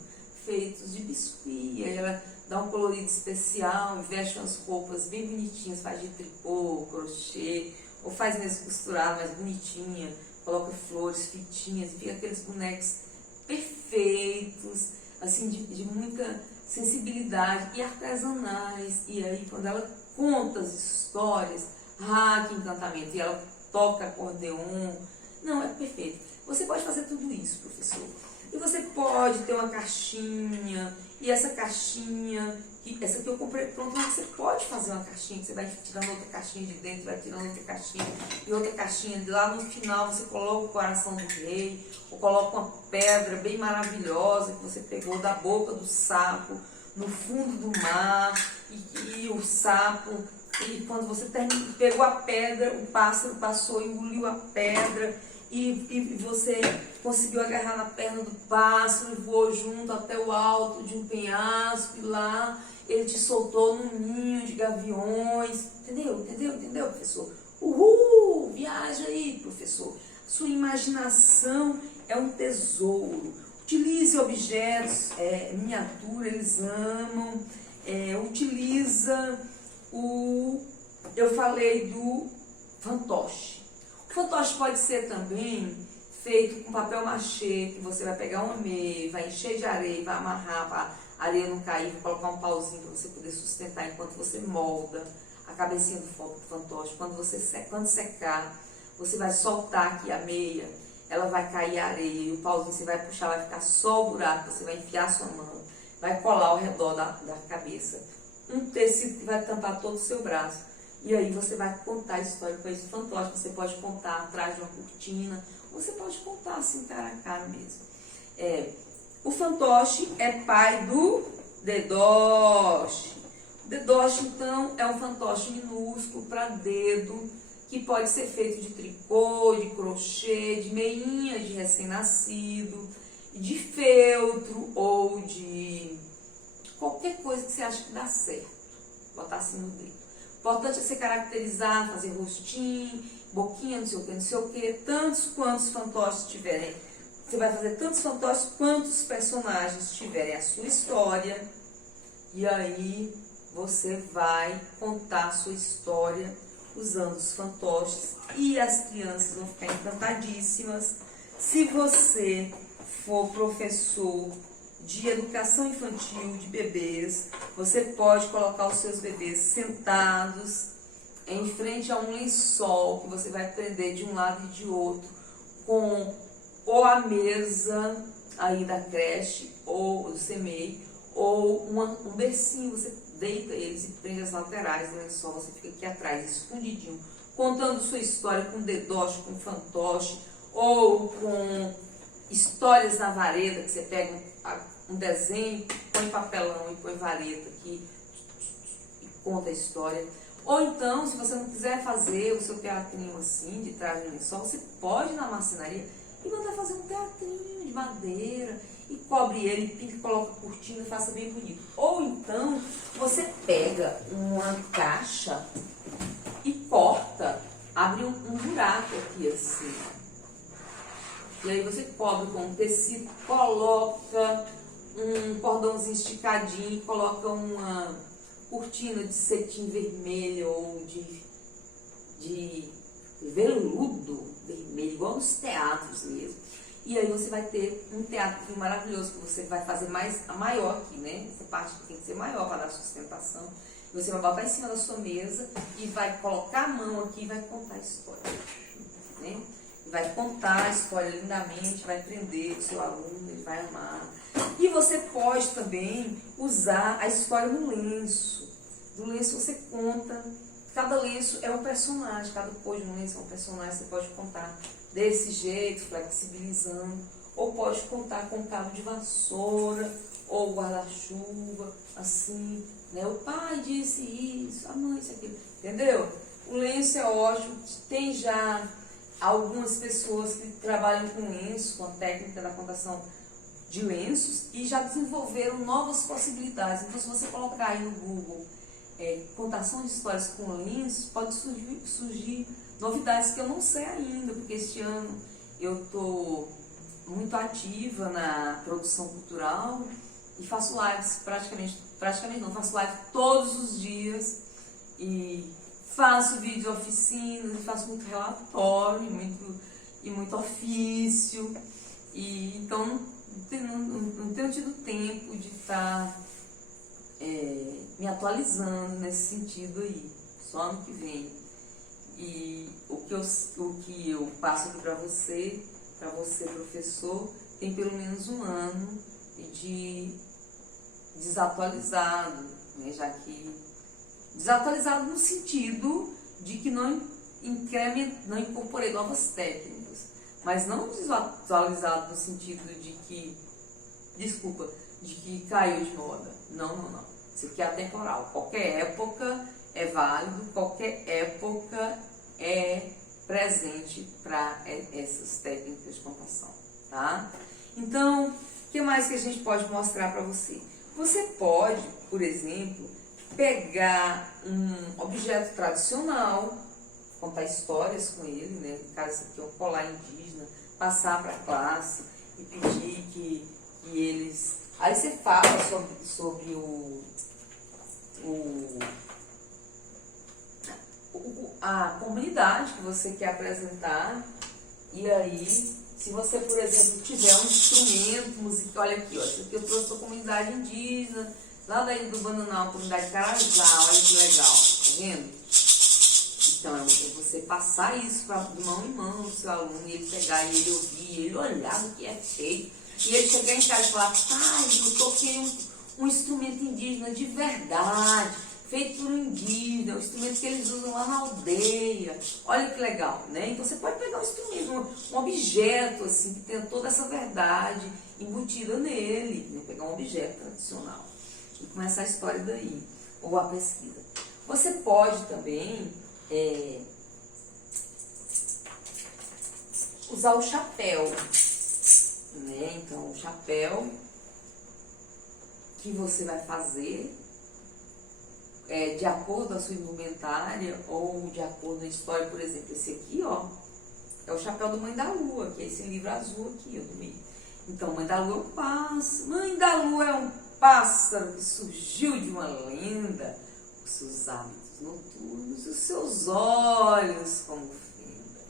feitos de biscuit, aí ela dá um colorido especial e veste umas roupas bem bonitinhas, faz de tricô, crochê, ou faz mesmo costurado, mais bonitinha, coloca flores, fitinhas, e fica aqueles bonecos perfeitos, assim, de muita sensibilidade e artesanais. E aí, quando ela conta as histórias, que encantamento, e ela toca acordeon, não, é perfeito. Você pode fazer tudo isso, professor. E você pode ter uma caixinha, e essa caixinha, essa que eu comprei pronta, mas você pode fazer uma caixinha, que você vai tirando outra caixinha de dentro, vai tirando outra caixinha, e outra caixinha, de lá no final você coloca o coração do rei, ou coloca uma pedra bem maravilhosa que você pegou da boca do sapo, no fundo do mar, e o sapo, e quando você pegou a pedra, o pássaro passou, engoliu a pedra, e você conseguiu agarrar na perna do pássaro e voou junto até o alto de um penhasco, e lá ele te soltou num ninho de gaviões. Entendeu, professor? Uhul! Viaja aí, professor. Sua imaginação é um tesouro. Utilize objetos, miniatura, eles amam. Utiliza eu falei do fantoche. O fantoche pode ser também feito com papel machê, que você vai pegar uma meia, vai encher de areia, vai amarrar para a areia não cair, vai colocar um pauzinho para você poder sustentar enquanto você molda a cabecinha do fantoche. Quando secar, você vai soltar aqui a meia, ela vai cair a areia e o pauzinho você vai puxar, vai ficar só o buraco, você vai enfiar a sua mão, vai colar ao redor da cabeça. Um tecido que vai tampar todo o seu braço. E aí você vai contar a história com esse fantoche. Você pode contar atrás de uma cortina, você pode contar assim cara a cara mesmo. O fantoche é pai do dedoche. O dedoche, então, é um fantoche minúsculo para dedo, que pode ser feito de tricô, de crochê, de meinha de recém-nascido, de feltro ou de qualquer coisa que você acha que dá certo. Botar assim no dedo. O importante é você caracterizar, fazer rostinho, boquinha, não sei o que, tantos quantos fantoches tiverem. Você vai fazer tantos fantoches quantos personagens tiverem a sua história. E aí você vai contar a sua história usando os fantoches. E as crianças vão ficar encantadíssimas. Se você for professor de educação infantil de bebês, você pode colocar os seus bebês sentados em frente a um lençol que você vai prender de um lado e de outro, com ou a mesa aí da creche ou do CMEI, ou um bercinho. Você deita eles e prende as laterais do lençol, você fica aqui atrás, escondidinho, contando sua história com dedoche, com fantoche, ou com histórias na vareta, que você pega um desenho, põe papelão e põe vareta aqui e conta a história. Ou então, se você não quiser fazer o seu teatrinho assim, de trás do lençol, você pode ir na marcenaria e mandar fazer um teatrinho de madeira e cobre ele, pinta, coloca cortina e faça bem bonito. Ou então, você pega uma caixa e corta, abre um buraco aqui assim. E aí você cobre com um tecido, coloca um cordãozinho esticadinho, coloca uma cortina de cetim vermelho ou de veludo vermelho, igual nos teatros mesmo. E aí você vai ter um teatro maravilhoso que você vai fazer maior aqui, né? Essa parte tem que ser maior para dar sustentação. Você vai botar em cima da sua mesa e vai colocar a mão aqui e vai contar a história, né? Vai contar a história lindamente, vai prender o seu aluno, ele vai amar. E você pode também usar a história no lenço. No lenço você conta, cada lenço é um personagem, cada cor de um lenço é um personagem, você pode contar desse jeito, flexibilizando, ou pode contar com cabo de vassoura, ou guarda-chuva, assim, né? O pai disse isso, a mãe disse aquilo. entendeu? O lenço é ótimo, tem já algumas pessoas que trabalham com lenço, com a técnica da contação de lenços e já desenvolveram novas possibilidades. Então, se você colocar aí no Google contação de histórias com lenços, pode surgir novidades que eu não sei ainda, porque este ano eu estou muito ativa na produção cultural e faço lives praticamente não, faço live todos os dias e faço vídeo oficinas e faço muito relatório e muito ofício, e então não tenho tido tempo de estar me atualizando nesse sentido aí, só ano que vem. E o que eu passo aqui para você professor, tem pelo menos um ano de desatualizado, né? Já que desatualizado no sentido de que não incorporei novas técnicas, mas não desatualizado no sentido de que, de que caiu de moda. Não. Isso aqui é atemporal. Qualquer época é válido, qualquer época é presente para essas técnicas de contação, tá? Então, o que mais que a gente pode mostrar para você? Você pode, por exemplo, pegar um objeto tradicional, contar histórias com ele, né? No caso, aqui é um colar indígena, passar para a classe e pedir que eles... Aí você fala sobre a comunidade que você quer apresentar, e aí, se você, por exemplo, tiver um instrumento musical, olha aqui, ó, isso aqui eu trouxe para a comunidade indígena, lá da Ilha do Bananal, comunidade Carajá, olha que legal, tá vendo? Então, é você passar isso de mão em mão no seu aluno, e ele pegar, e ele ouvir, ele olhar o que é feito, e ele chegar em casa e falar, pai, eu toquei um instrumento indígena de verdade, feito por um indígena, o instrumento que eles usam lá na aldeia. Olha que legal, né? Então você pode pegar um instrumento, um objeto assim, que tenha toda essa verdade embutida nele, né? Pegar um objeto tradicional e começar a história daí, ou a pesquisa. Você pode também usar o chapéu, né? Então o chapéu que você vai fazer de acordo com a sua indumentária ou de acordo com a história, por exemplo, esse aqui, ó, é o chapéu do Mãe da Lua, que é esse livro azul aqui, ó, do meio. Então, Mãe da Lua é um pássaro. Mãe da Lua é um pássaro que surgiu de uma lenda, os seus hábitos noturnos, os seus olhos como fenda,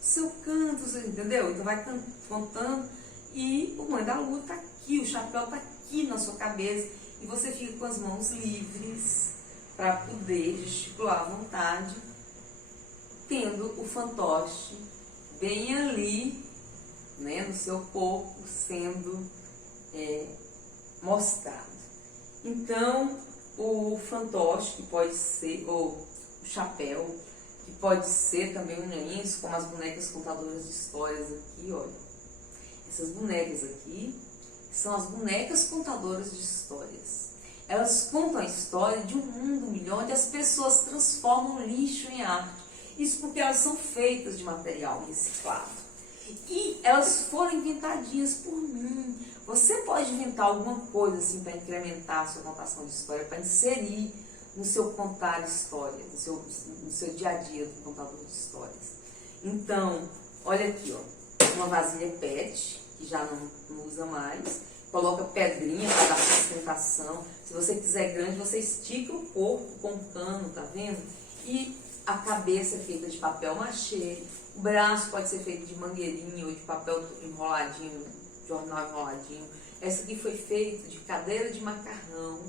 o seu canto, você entendeu? Então vai contando, e o Mãe da Lua tá aqui, o chapéu tá aqui na sua cabeça, e você fica com as mãos livres para poder gesticular à vontade, tendo o fantoche bem ali, né, no seu corpo, sendo mostrado. Então, o fantoche, que pode ser, ou o chapéu, que pode ser também um lenço, como as bonecas contadoras de histórias aqui, olha. Essas bonecas aqui são as bonecas contadoras de histórias. Elas contam a história de um mundo melhor, onde as pessoas transformam lixo em arte. Isso porque elas são feitas de material reciclado. E elas foram inventadinhas por mim. Você pode inventar alguma coisa assim para incrementar a sua contação de história, para inserir no seu contar história, no seu dia a dia do contador de histórias. Então, olha aqui, ó, uma vasilha PET, que já não usa mais. Coloca pedrinha para dar sustentação. Se você quiser grande, você estica o corpo com cano, tá vendo? E a cabeça é feita de papel machê. O braço pode ser feito de mangueirinha ou de papel enroladinho, jornal enroladinho. Essa aqui foi feita de cadeira de macarrão.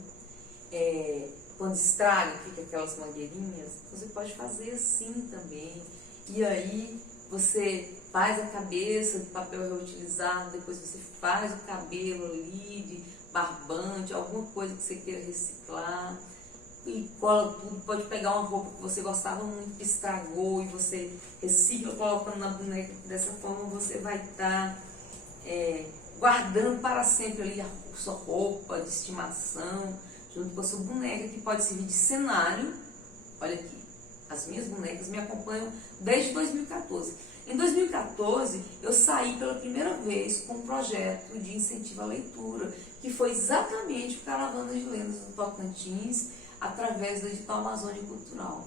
Quando estraga, fica aquelas mangueirinhas. Você pode fazer assim também. E aí você faz a cabeça de papel reutilizado, depois você faz o cabelo ali de barbante, alguma coisa que você queira reciclar, e cola tudo. Pode pegar uma roupa que você gostava muito, que estragou, e você recicla colocando na boneca. Dessa forma você vai estar guardando para sempre ali a sua roupa de estimação, junto com a sua boneca, que pode servir de cenário. Olha aqui, As minhas bonecas me acompanham desde 2014. Em 2014, eu saí pela primeira vez com um projeto de incentivo à leitura, que foi exatamente o Caravana de Lendas do Tocantins, através do edital Amazônia Cultural,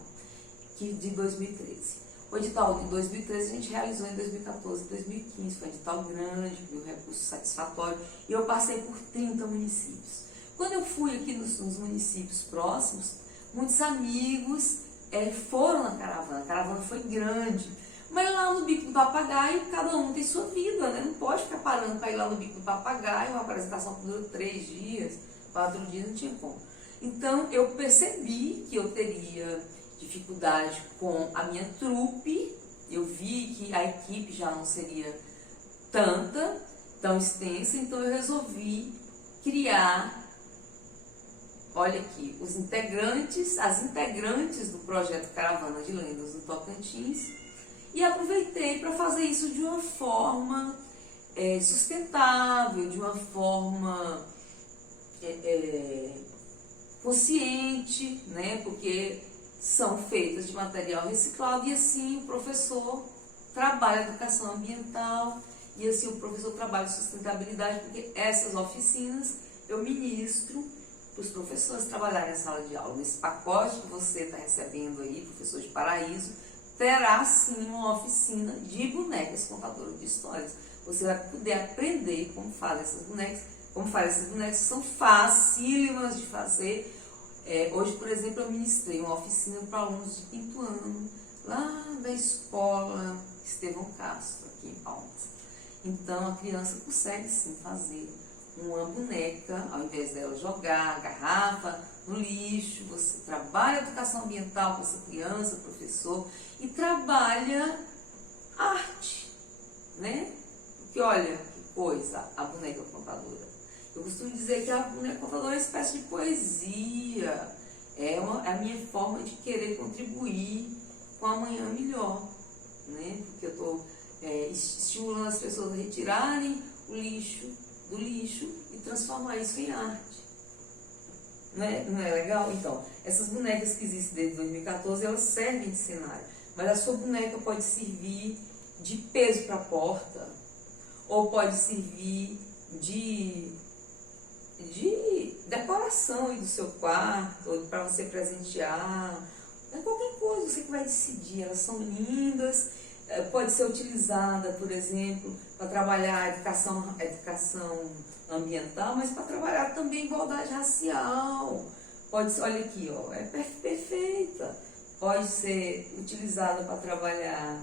de 2013. O edital de 2013 a gente realizou em 2014 e 2015, foi um edital grande, um recurso satisfatório, e eu passei por 30 municípios. Quando eu fui aqui nos municípios próximos, muitos amigos foram na caravana. A caravana foi grande, mas lá no Bico do Papagaio, cada um tem sua vida, né? Não pode ficar parando para ir lá no Bico do Papagaio, uma apresentação que dura 3 dias, 4 dias, não tinha como. Então, eu percebi que eu teria dificuldade com a minha trupe, eu vi que a equipe já não seria tão extensa, então eu resolvi criar, olha aqui, as integrantes do projeto Caravana de Lendas do Tocantins, e aproveitei para fazer isso de uma forma sustentável, de uma forma consciente, né? Porque são feitas de material reciclado e assim o professor trabalha educação ambiental e assim o professor trabalha sustentabilidade, porque essas oficinas eu ministro para os professores trabalharem na sala de aula. Nesse pacote que você está recebendo aí, professor de Paraíso, terá sim uma oficina de bonecas contadoras de histórias. Você vai poder aprender como fazem essas bonecas, que são facílimas de fazer. Hoje, por exemplo, eu ministrei uma oficina para alunos de 5º ano, lá da escola Estevão Castro, aqui em Palmas. Então, a criança consegue sim fazer uma boneca, ao invés dela jogar a garrafa no lixo. Você trabalha a educação ambiental com essa criança, professor, e trabalha arte, né? Porque olha que coisa, a boneca contadora. Eu costumo dizer que a boneca contadora é uma espécie de poesia, é a minha forma de querer contribuir com amanhã melhor, né? Porque eu estou estimulando as pessoas a retirarem o lixo do lixo e transformar isso em arte. Não é legal? Então, essas bonecas que existem desde 2014, elas servem de cenário, mas a sua boneca pode servir de peso para a porta, ou pode servir de decoração aí do seu quarto, ou para você presentear, qualquer coisa, você que vai decidir. Elas são lindas, pode ser utilizada, por exemplo, para trabalhar a educação ambiental, mas para trabalhar também a igualdade racial. Pode ser, olha aqui, ó, é perfeita. Pode ser utilizada para trabalhar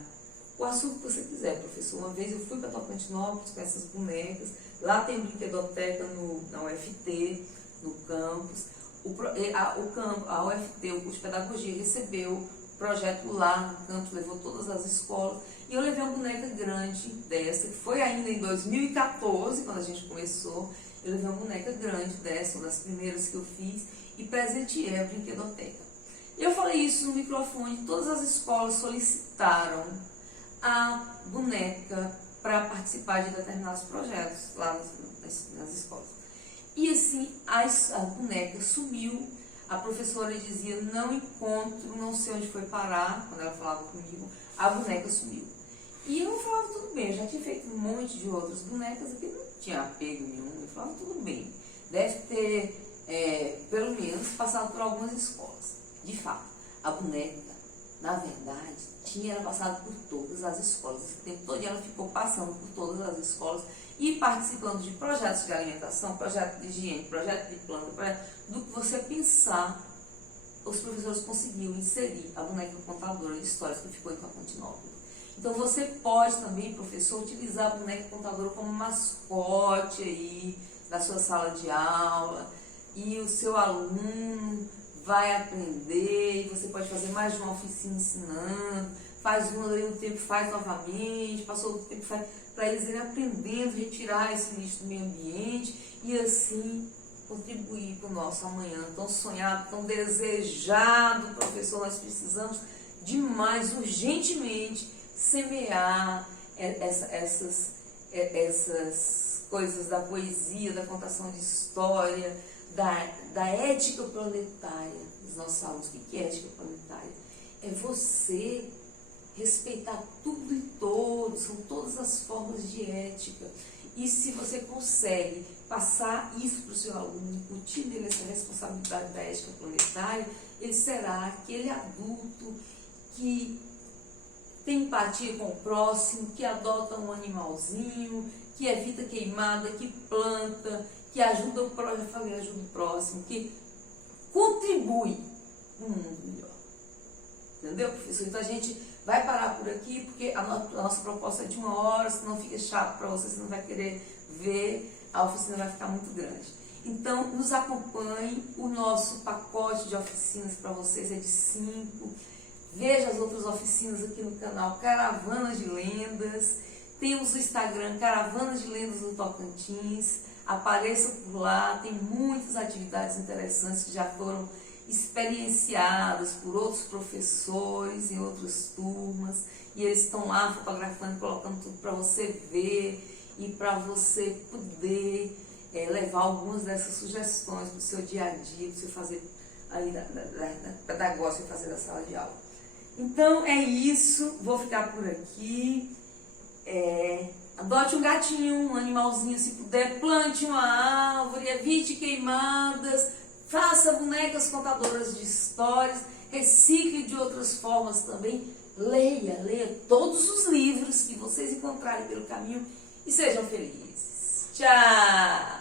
o assunto que você quiser, professor. Uma vez eu fui para Tocantinópolis com essas bonecas, lá tem brinquedoteca na UFT, no campus. A UFT, o curso de pedagogia, recebeu o projeto lá no campus, levou todas as escolas, e eu levei uma boneca grande dessa, que foi ainda em 2014, quando a gente começou. Eu levei uma boneca grande dessa, uma das primeiras que eu fiz, e presenteei a brinquedoteca. Eu falei isso no microfone, todas as escolas solicitaram a boneca para participar de determinados projetos lá nas escolas. E assim, a boneca sumiu, a professora dizia, não encontro, não sei onde foi parar, quando ela falava comigo, a boneca sumiu. E eu falava, tudo bem, eu já tinha feito um monte de outras bonecas aqui, não tinha apego nenhum, eu falava, tudo bem, deve ter, pelo menos, passado por algumas escolas. De fato, a boneca, na verdade, era passado por todas as escolas. O tempo todo ela ficou passando por todas as escolas e participando de projetos de alimentação, projeto de higiene, projeto de planta, do que você pensar. Os professores conseguiram inserir a boneca contadora de histórias que ficou em Tocantinópolis. Então você pode também, professor, utilizar a boneca contadora como mascote aí da sua sala de aula, e o seu aluno vai aprender, e você pode fazer mais de uma oficina ensinando, faz uma, daí um tempo faz novamente, passou outro tempo faz, para eles irem aprendendo, retirar esse lixo do meio ambiente e assim contribuir para o nosso amanhã tão sonhado, tão desejado. Professor, nós precisamos demais, urgentemente, semear essas coisas da poesia, da contação de história, da ética planetária dos nossos alunos. O que é ética planetária? é você respeitar tudo e todos, são todas as formas de ética. E se você consegue passar isso para o seu aluno, incutir nele essa responsabilidade da ética planetária, ele será aquele adulto que tem empatia com o próximo, que adota um animalzinho, que evita queimada, que planta, que ajuda o próximo, já falei, ajuda o próximo, que contribui no mundo melhor. Entendeu, professor? Então a gente vai parar por aqui, porque a nossa proposta é de 1 hora, senão fica chato para você não vai querer ver, a oficina vai ficar muito grande. Então, nos acompanhe, o nosso pacote de oficinas para vocês é de 5. Veja as outras oficinas aqui no canal Caravanas de Lendas. Temos o Instagram Caravanas de Lendas do Tocantins. Apareça por lá, tem muitas atividades interessantes que já foram experienciadas por outros professores em outras turmas, e eles estão lá fotografando, colocando tudo para você ver e para você poder levar algumas dessas sugestões para o seu dia a dia, para você fazer ali da pedagógica, fazer da sala de aula. Então é isso, vou ficar por aqui. Adote um gatinho, um animalzinho se puder, plante uma árvore, evite queimadas, faça bonecas contadoras de histórias, recicle de outras formas também, leia todos os livros que vocês encontrarem pelo caminho e sejam felizes. Tchau!